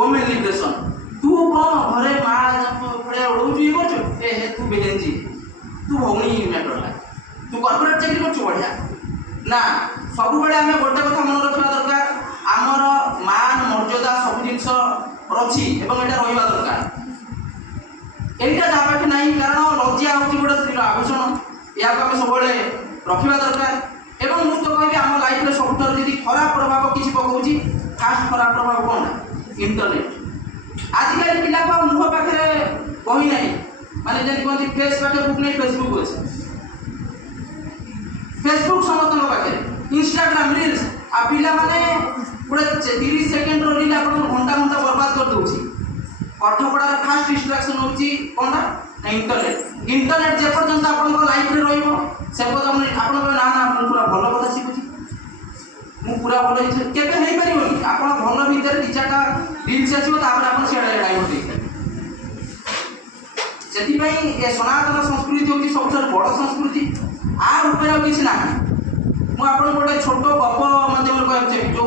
women liberation तू कौन घरे माँ भड़े उड़ाऊ ये कर तू बेहेंजी तू भौणी मैटर तू कॉर्पोरेट चाकरी कर बढ़िया ना सब बेले आम गोटे कथा मन रखा दरकार आमर मान मर्यादा सब जिन अच्छी एवं यहाँ रहा दरकार यहाँ जहाँ पाखे ना कारण लज्जा हूँ गोटे स्त्री आभूषण या आम सब रखा दरकार एवं मुझे तो कहि आम लाइफ में सबुठ जी खराब प्रभाव किसी पकाऊँ फास्ट खराब प्रभाव कौन इंटरनेट आजिकल पिला को मुह पाखे कही ना माने जैसे कहते फेस पाखे बुक नहीं फेसबुक अच्छे फेसबुक समस्त पाखे इंस्टाग्राम रील्स आ पिला माने गोटे 30 सेकेंड रील आप घंटा घंटा बर्बाद कर दूसरी पाठ पढ़ार फास्ट डिस्ट्राक्शन होची कौन ना इंटरनेट इंटरनेट जे पर्यंत आपन लाइफ रे रहिबो से पर्यंत आपन ना ना आपन पूरा भलो कथा शिखुची मु पूरा भलो केबे नहीं परिबोनी आपन भलो भीतर दिचाटा रील्स आसीबो तापर आपन सेडा डाइवर्ट देई सेति पई ए सनातन संस्कृति होची सबसे बड़ संस्कृति आ ऊपर किसी ना मु आपन गोटे छोट गप माध्यम कहब जो